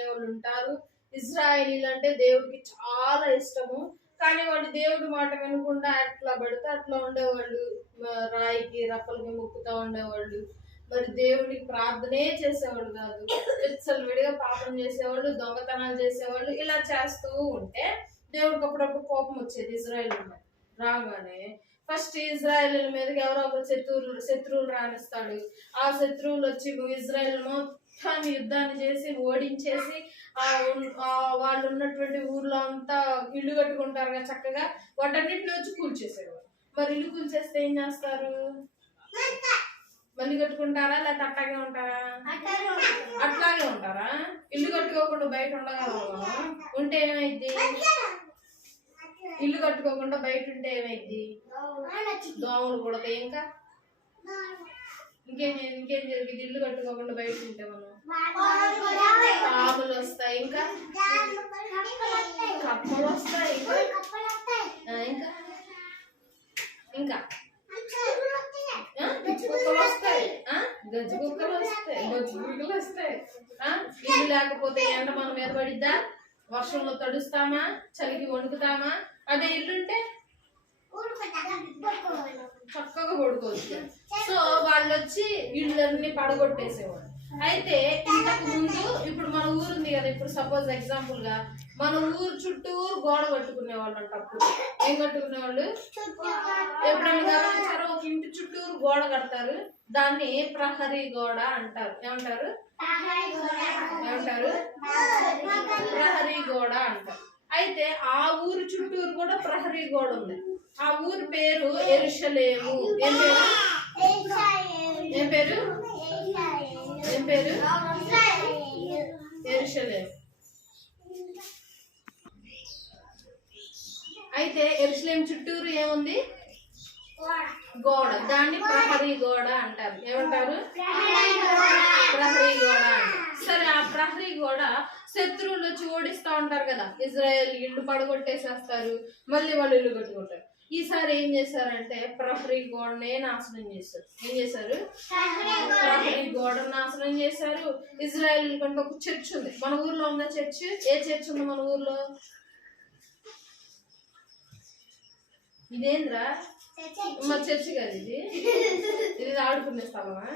అనే వాళ్ళు ఉంటారు ఇజ్రాయేలీలు అంటే దేవుడికి చాలా ఇష్టము. కానీ వాళ్ళు దేవుడి మాట వినకుండా అట్లా పడితే అట్లా ఉండేవాళ్ళు. రాయికి రప్పలకి మొక్కుతా ఉండేవాళ్ళు. మరి దేవుడికి ప్రార్థనే చేసేవాళ్ళు కాదు. పిచ్చలు విడిగా పాపం చేసేవాళ్ళు దొంగతనాలు చేసేవాళ్ళు ఇలా చేస్తూ ఉంటే దేవుడికి అప్పుడప్పుడు కోపం వచ్చేది ఇజ్రాయెల్ రాగానే ఫస్ట్ ఇజ్రాయెల్ మీదకి ఎవరో ఒక శత్రువులు శత్రువులు రాణిస్తాడు. ఆ శత్రువులు వచ్చి ఇజ్రాయెల్ కానీ యుద్ధాన్ని చేసి ఓడించేసి వాళ్ళు ఉన్నటువంటి ఊర్లో అంతా ఇల్లు కట్టుకుంటారు కదా చక్కగా వాటన్నిటిని వచ్చి కూల్చేసేవారు. మరి ఇల్లు కూల్చేస్తే ఏం చేస్తారు? మళ్ళీ కట్టుకుంటారా? లేకపోతే అట్లాగే ఉంటారా? అట్లాగే ఉంటారా? ఇల్లు కట్టుకోకుండా బయట ఉండగలవా? ఉంటే ఏమైద్ది? ఇల్లు కట్టుకోకుండా బయట ఉంటే ఏమైద్ది? దోమలు కొడతాయి ఇంకా? ఇంకేం ఇంకేం జరిగింది ఇల్లు కట్టుకోకుండా బయట ఉంటే మనం? పాములు వస్తాయి ఇంకా? కప్పలు వస్తాయి. ఇంకా? ఇంకా? కుక్కలు వస్తాయి. గజ్జి కుక్కలు వస్తాయి. గజ్జి కుక్కలు వస్తాయి. ఇల్లు లేకపోతే ఎండ మన మీద పడిద్దా? వర్షంలో తడుస్తామా? చలికి వణుకుతామా? అదే ఇల్లుంటే చక్కగా పడుకోవచ్చు సో వాళ్ళు వచ్చి ఇళ్ళన్నీ పడగొట్టేసేవాడు అయితే ఇంతకు ముందు ఇప్పుడు మన ఊరు ఉంది కదా ఇప్పుడు సపోజ్ ఎగ్జాంపుల్గా మన ఊరు చుట్టూరు గోడ కట్టుకునే వాళ్ళు అంట అప్పుడు ఏం కట్టుకునే వాళ్ళు ఎప్పుడైనా గమనించారో? ఒక ఇంటి చుట్టూరు గోడ కడతారు దాన్ని ప్రహరీ గోడ అంటారు. ఏమంటారు? ఏమంటారు? ప్రహరీ గోడ అంటారు. అయితే ఆ ఊరు చుట్టూరు కూడా ప్రహరీ గోడ ఉంది. ఆ ఊరి పేరు ఎరుషలేము. ఏం పేరు? ఏం పేరు? ఏం పేరు? ఎరుషలేము అయితే ఎరుషలేం చుట్టూరు ఏముంది? గోడ. దాన్ని ప్రహరీ గోడ అంటారు. ఏమంటారు? ప్రహరీ గోడ సరే ఆ ప్రహరీ గోడ శత్రువులు వచ్చి ఓడిస్తూ ఉంటారు కదా. ఇజ్రాయెల్ ఇల్లు పడగొట్టేసేస్తారు. మళ్ళీ వాళ్ళు ఇల్లు కట్టుకుంటారు. ఈసారి ఏం చేశారంటే ప్రహరీ గోడనే నాశనం చేశారు. ఏం చేశారు? ప్రహరీ గోడ. నాశనం చేశారు. ఇజ్రాయెల్ కంటే ఒక చర్చ్ ఉంది. మన ఊర్లో ఉన్న చర్చ్? ఏ చర్చ్ ఉంది మన ఊర్లో? ఇదేంద్రా? మా చర్చి కదా ఇది. ఇది ఆడుకునే స్థలమా.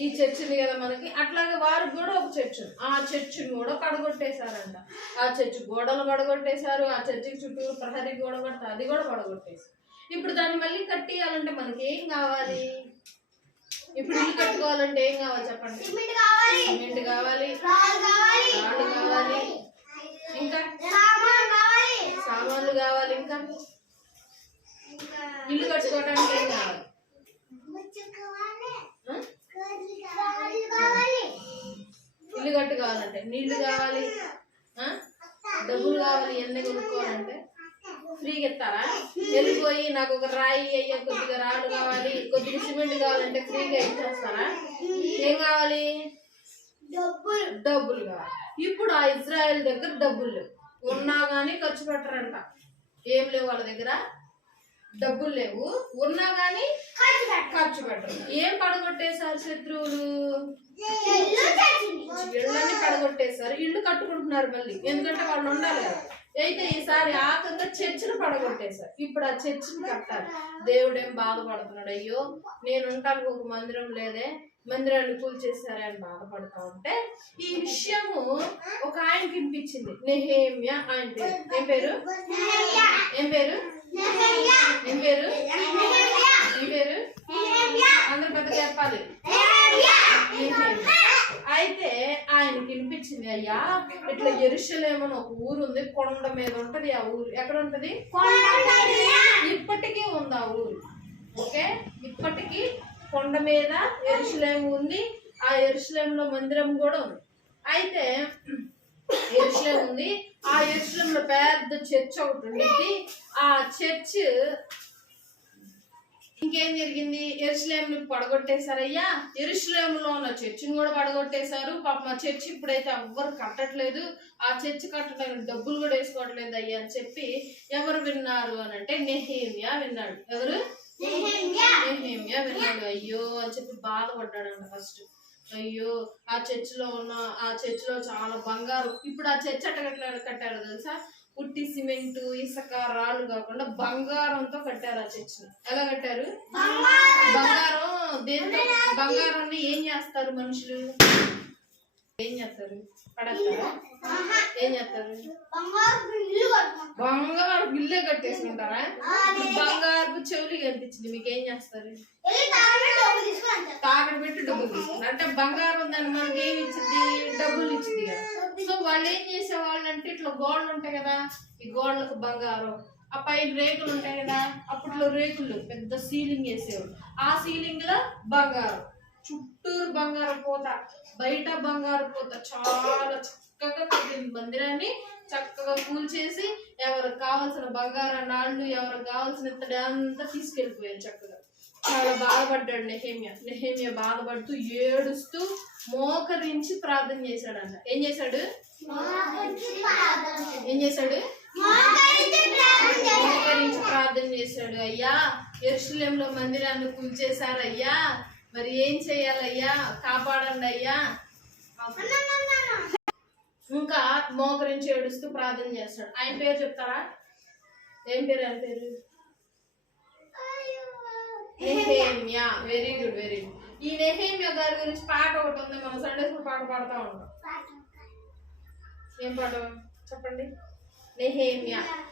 ఈ చర్చ్ ఉంది కదా మనకి? అట్లాగే వారికి కూడా ఒక చర్చ్. ఆ చర్చిని కూడా పడగొట్టేశారంట. ఆ చర్చ్ గోడలు పడగొట్టేశారు. ఆ చర్చికి చుట్టూ ప్రహరీ గోడ కడితే అది కూడా పడగొట్టేశారు. ఇప్పుడు దాన్ని మళ్ళీ కట్టియాలంటే మనకి ఏం కావాలి? ఇప్పుడు ఇల్లు కట్టుకోవాలంటే ఏం కావాలి చెప్పండి? సిమెంట్ కావాలి. రాళ్ళు కావాలి. ఇంకా? సామాన్లు కావాలి. ఇంకా? ఇల్లు కట్టుకోవడానికి ఏం కావాలి? గట్టు కావాలంటే నీళ్ళు కావాలి. డబ్బులు కావాలి ఎన్ని కొనుక్కోవాలంటే. ఫ్రీగా ఇస్తారా? వెళ్ళిపోయి నాకు ఒక రాయి అయ్యా కొద్దిగా రాళ్ళు కావాలి కొద్దిగా సిమెంట్ కావాలంటే ఫ్రీగా ఇచ్చేస్తారా? ఏం కావాలి? డబ్బులు కావాలి. ఇప్పుడు ఆ ఇజ్రాయెల్ దగ్గర డబ్బులు ఉన్నా కానీ ఖర్చు పెట్టరంట. ఏం లేవు వాళ్ళ దగ్గర? డబ్బులు లేవు. ఉన్నా కానీ ఖర్చు పెట్టరు ఏం పడగొట్టేశారు శత్రువులు? ఇళ్ళని పడగొట్టేశారు. ఇల్లు కట్టుకుంటున్నారు మళ్ళీ. ఎందుకంటే వాళ్ళు ఉండాలి కదా. అయితే ఈసారి ఆకంగా చర్చిని పడగొట్టేశారు. ఇప్పుడు ఆ చర్చిని కట్టాలి. దేవుడు బాధపడుతున్నాడు? అయ్యో నేను ఉంటాను ఒక మందిరం లేదే. మందిరాన్ని కూల్చేశారే అని బాధపడతా ఉంటే ఈ విషయము ఒక ఆయనకి వినిపించింది. నెహేమ్య ఆయన పేరు. ఏం పేరు? ఏం పేరు? ఏం పేరు? ఏం పేరు? అందరు పెద్ద చెప్పాలి. అయితే ఆయనకి వినిపించింది అయ్యా ఇట్లా ఎరుషలేమని ఒక ఊరు ఉంది కొండ మీద ఉంటది ఆ ఊరు. ఎక్కడ ఉంటది? ఇప్పటికీ ఉంది ఆ ఊరు. ఓకే? ఇప్పటికీ కొండ మీద ఎరుసలేం ఉంది ఆ ఎరుసలేంలో మందిరం కూడా ఉంది. అయితే ఎరుసలేం ఉంది ఆ ఎరుసలేంలో పెద్ద చర్చ్ ఒకటి ఉండింది ఆ చర్చ్ ఇంకేం జరిగింది? ఎరుసలేం పడగొట్టేశారయ్యా. ఎరుసలేంలో ఉన్న చర్చిని కూడా పడగొట్టేశారు. పాప మా చర్చి ఇప్పుడైతే ఎవ్వరు కట్టట్లేదు. ఆ చర్చి కట్టడానికి డబ్బులు కూడా వేసుకోవట్లేదు అయ్యా అని చెప్పి ఎవరు విన్నారు అని అంటే నెహేమియా విన్నాడు. ఎవరు? నెహేమియా విన్నాడు. అయ్యో అని చెప్పి బాధపడ్డాడంట ఫస్ట్. అయ్యో ఆ చర్చిలో ఉన్న ఆ చర్చిలో చాలా బంగారం. ఇప్పుడు ఆ చర్చ్ అట్ట కట్టారు కట్టారు తెలుసా? పుట్టి సిమెంట్ ఇసుక రాళ్ళు కాకుండా బంగారంతో కట్టారు ఆ చర్చిని. ఎలా కట్టారు? బంగారం దేంతో? బంగారాన్ని ఏం చేస్తారు మనుషులు? ఏం చేస్తారు? పడతారా ఏం చేస్తారు? బంగారు బిల్లే కట్టేసుకుంటారా? బంగారు చెవులు కనిపించింది మీకు ఏం చేస్తారు తాకడ పెట్టి డబ్బులు తీసుకుంటారు. అంటే బంగారం దాన్ని మనకి ఏమి ఇచ్చింది? డబ్బులు ఇచ్చింది కదా. సో వాళ్ళు ఏం చేసేవాళ్ళు అంటే ఇట్లా గోడలు ఉంటాయి కదా ఈ గోడలకు బంగారం. ఆ పైన రేకులు ఉంటాయి కదా అప్పట్లో రేకులు పెద్ద సీలింగ్ వేసేవాళ్ళు ఆ సీలింగ్లో బంగారం. చుట్టూరు బంగారం పోత బయట బంగారం పోత. చాలా చక్కగా మందిరాన్ని చక్కగా కూల్చేసి ఎవరికి కావాల్సిన బంగారం నాళ్ళు ఎవరికి కావాల్సిన అంతా తీసుకెళ్ళిపోయారు చక్కగా. చాలా బాధపడ్డాడు నెహేమియా. నెహేమియా బాధపడుతూ ఏడుస్తూ మోకరించి ప్రార్థన చేశాడంట. ఏం చేశాడు? ఏం చేశాడు? మోకరించి ప్రార్థన చేశాడు. అయ్యా ఎరుసలేంలో మందిరాన్ని కూల్చేశారు అయ్యా మరి ఏం చేయాలయ్యా? కాపాడండి అయ్యా ఇంకా మోకరించి ఏడుస్తూ ప్రార్థన చేస్తాడు. ఆయన పేరు చెప్తారా? ఏం పేరు? ఆయన పేరు? Nehemiah. Very good very good ఈ నెహేమియా గారి గురించి పాట ఒకటి ఉంది. మనం సండే స్కూల్ పాట పాడుతూ ఉంటాం. ఏం పాట? చెప్పండి. నెహేమియా.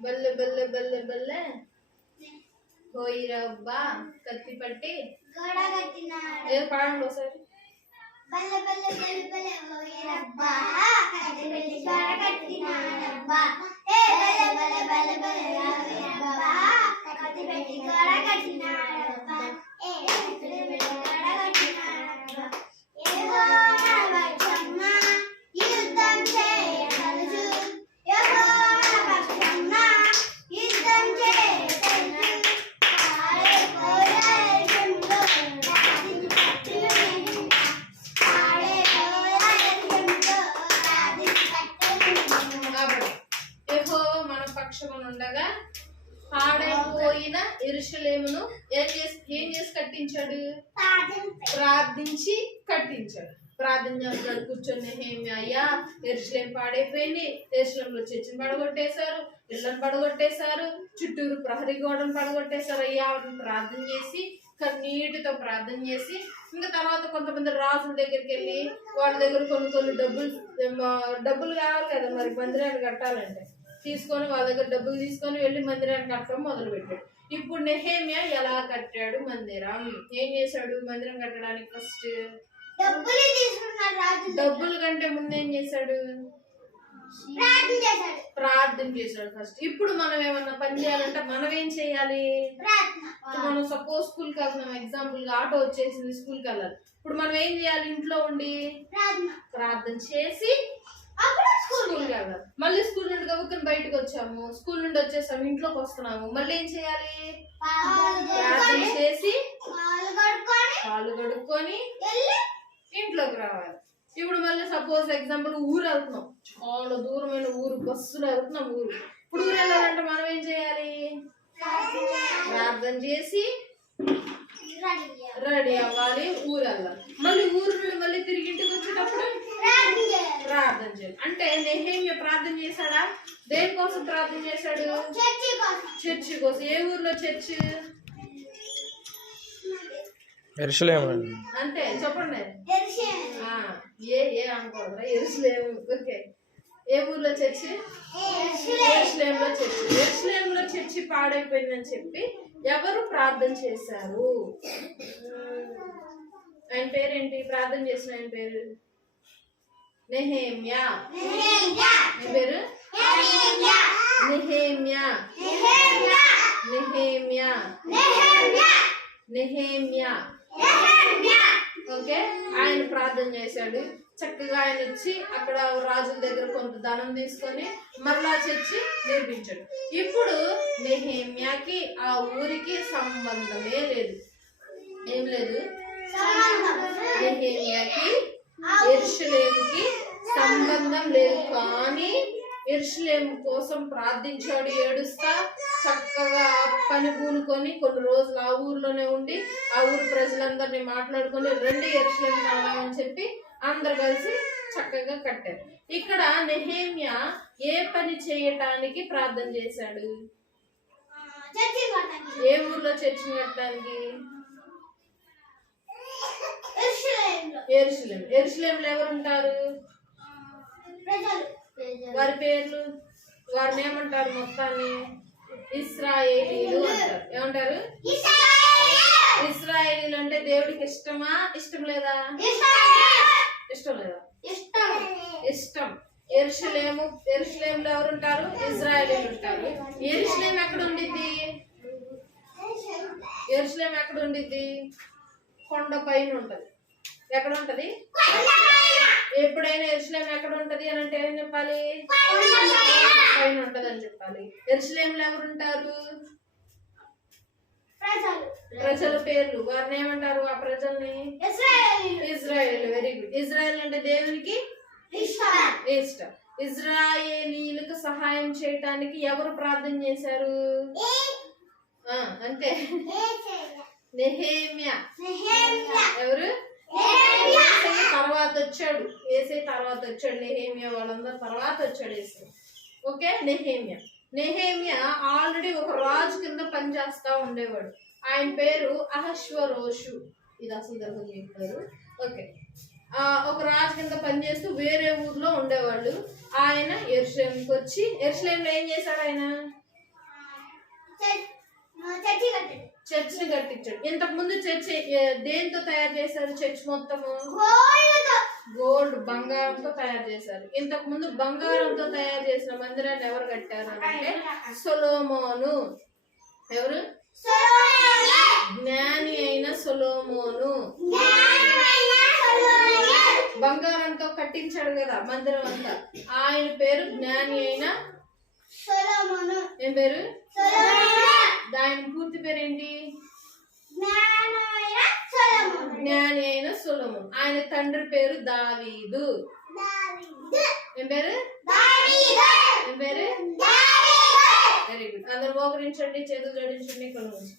బల్లె బల్లె బల్లె బల్లె. పోయిరబ్బా కత్తి పట్టి. ఏదో పాడండి ఒకసారి. బల్ల బల్ల కట్టినాడబ్బా ఏ బల్ల బల్ల బల్ల బల్ల ఓయరబ్బా కట్టి పెట్టి గోడ కట్టినాడబ్బా ఉండగా పాడైపోయిన ఇరుషలేమును ఏం చేసి ఏం చేసి కట్టించాడు? ప్రార్థించి కట్టించాడు. ప్రార్థన చేస్తున్నాడు కూర్చొని ఏమి అయ్యా ఎరుసలేం పాడైపోయింది. ఎరుసలేంలో చర్చిని పడగొట్టేశారు ఇళ్ళని పడగొట్టేశారు చుట్టూరు ప్రహరీ గోడను పడగొట్టేశారు అయ్యా. వాటిని ప్రార్థన చేసి నీటితో ప్రార్థన చేసి ఇంకా తర్వాత కొంతమంది రాజుల దగ్గరికి వెళ్ళి వాళ్ళ దగ్గర కొన్ని కొన్ని డబ్బులు డబ్బులు కావాలి కదా మరి మందిరాలు కట్టాలంటే. తీసుకొని వాళ్ళ దగ్గర డబ్బులు తీసుకొని వెళ్ళి మందిరాన్ని కట్టడం మొదలు పెట్టాడు ఇప్పుడు నెహేమియా ఎలా కట్టాడు మందిరం? ఏం చేశాడు మందిరం కట్టడానికి ఫస్ట్ డబ్బులు కంటే ముందు ఏం చేశాడు? ప్రార్థన చేశాడు. ఫస్ట్ ఇప్పుడు మనం ఏమన్నా పని చేయాలంటే మనం ఏం చేయాలి? మనం సపోజ్ స్కూల్కి వెళ్తున్నాం. ఎగ్జాంపుల్గా ఆటో వచ్చేసింది స్కూల్కి వెళ్ళాలి. ఇప్పుడు మనం ఏం చేయాలి ఇంట్లో ఉండి? ప్రార్థన చేసి మళ్ళీ స్కూల్ నుండి గబుక్కుని బయటకు వచ్చాము. స్కూల్ నుండి వచ్చేసాము ఇంట్లోకి వస్తున్నాము. మళ్ళీ ఏం చేయాలి? చేసి పాలు కడుక్కొని కాళ్ళు కడుక్కొని వెళ్ళి ఇంట్లోకి రావాలి. ఇప్పుడు మళ్ళీ సపోజ్ ఎగ్జాంపుల్ ఊరు వెళ్తున్నాం. చాలా దూరమైన ఊరు బస్సులో వెళ్తున్నాం ఊరు. ఇప్పుడు ఊరు వెళ్ళాలంటే మనం ఏం చేయాలి? ప్రార్థన చేసి రెడీ అవ్వాలి ఊరు వెళ్ళాలి మళ్ళీ ఊరు నుండి మళ్ళీ తిరిగి ఇంటికి వచ్చేటప్పుడు ప్రార్థన చేయాలి. అంటే నెహేమియా ప్రార్థన చేశాడా? దేనికోసం ప్రార్థన చేశాడు? చర్చి కోసం. చర్చి కోసం. ఏ ఊర్లో చర్చి? ఎరుసలేము అంతే చెప్పండి. ఏ ఏ అనుకోవద్దా ఎరుసలేము. ఓకే. ఏ ఊర్లో చర్చి. ఎరుసలేంలో చర్చి. ఎరుసలేంలో చర్చి పాడైపోయిందని చెప్పి ఎవరు ప్రార్థన చేశారు? ఆయన పేరేంటి? ప్రార్థన చేసిన ఆయన పేరు? నెహేమ్యా. పేరు? నెహెమ్యా. నెహేమ్యా. నెహెమ్యా. ఓకే ఆయన ప్రార్థన చేశాడు. చక్కగా ఆయన వచ్చి అక్కడ రాజుల దగ్గర కొంత ధనం తీసుకొని మరలా చర్చి నిర్మించాడు ఇప్పుడు నెహేమ్యాకి ఆ ఊరికి సంబంధమే లేదు. ఏం లేదు? సంబంధం. నెహేమ్యాకి సంబంధం లేదు. కానీ ఎరుషలేము కోసం ప్రార్థించాడు ఏడుస్తా చక్కగా పని పూనుకొని కొన్ని రోజులు ఆ ఊర్లోనే ఉండి ఆ ఊరు ప్రజలందరినీ మాట్లాడుకొని రెండు ఎరుసలేం కావాలని చెప్పి అందరు కలిసి చక్కగా కట్టారు. ఇక్కడ నెహేమ్య ఏ పని చేయటానికి ప్రార్థన చేశాడు? చర్చి ఏ ఊర్లో చర్చిని కట్టడానికి ఎరుసలేం ఎరుసలేంలో ఎవరు ఉంటారు? వారి పేర్లు? వారిని ఏమంటారు మొత్తాన్ని? ఇస్రాయేలీలు అంటారు. ఏమంటారు? ఇస్రాయేల్ ఇస్రాయేలీలు అంటే దేవుడికి ఇష్టమా? ఇష్టం లేదా? ఇష్టం లేదా? ఇష్టం. ఇష్టం. ఎరుసలేము ఎరుసలేంలో ఎవరు ఉంటారు ఇజ్రాయేలీలు ఉంటారు. ఎరుసలేం ఎక్కడ ఉండిద్ది ఎరుసలేం ఎక్కడ ఉండిద్ది కొండ పైన ఉంటది. ఎక్కడ ఉంటది ఎప్పుడైనా ఎరుసలేం ఎక్కడ ఉంటది అని అంటే ఏం చెప్పాలి? పైన. ఉంటది అని చెప్పాలి. ఎరుసలేంలో ఎవరు ఉంటారు ప్రజలు. పేర్లు. వారిని ఏమంటారు ఆ ప్రజల్ని? ఇజ్రాయెల్. వెరీ గుడ్ ఇజ్రాయెల్ అంటే దేవునికి ఇష్టం. ఇజ్రాయేలీలకు సహాయం చేయటానికి ఎవరు ప్రార్థన చేశారు? అంతే. నెహేమ్య. ఎవరు? తర్వాత వచ్చాడు. ఏసై తర్వాత వచ్చాడు. నెహేమియా వాళ్ళందరూ తర్వాత వచ్చాడు ఏసై. ఓకే? నెహేమియా. నెహేమియా ఆల్రెడీ ఒక రాజు కింద పనిచేస్తా ఉండేవాడు. ఆయన పేరు అహశ్వరోషు. ఇది అసలు జరుగుతుంది చెప్పారు ఓకే. ఒక రాజు కింద పనిచేస్తూ వేరే ఊర్లో ఉండేవాళ్ళు ఆయన ఎరుసలేంకి వచ్చి ఎరుసలేంలో ఏం చేశాడు ఆయన? చర్చి చర్చిని కట్టించాడు. ఇంతకు ముందు చర్చి దేంతో తయారు చేశారు చర్చ్ మొత్తము? గోల్డ్ బంగారంతో తయారు చేశారు. ఇంతకు ముందు బంగారంతో తయారు చేసిన మందిరాన్ని ఎవరు కట్టారు అంటే సొలోమోను. ఎవరు? జ్ఞాని అయిన సొలోమోను. బంగారంతో కట్టించాడు కదా మందిరం అంతా. ఆయన పేరు జ్ఞాని అయిన ఏం పేరు? ఆయన పూర్తి పేరు ఏంటి జ్ఞానమైన సొలొమోను జ్ఞాని అయిన సొలోమోన్. ఆయన తండ్రి పేరు దావీదు. దావీదు. ఏం పేరు? దావీదు. ఏం పేరు? దావీదు. వెరీ గుడ్ అందరు మోకరించండి చేతులు జోడించండి మూసుకోండి.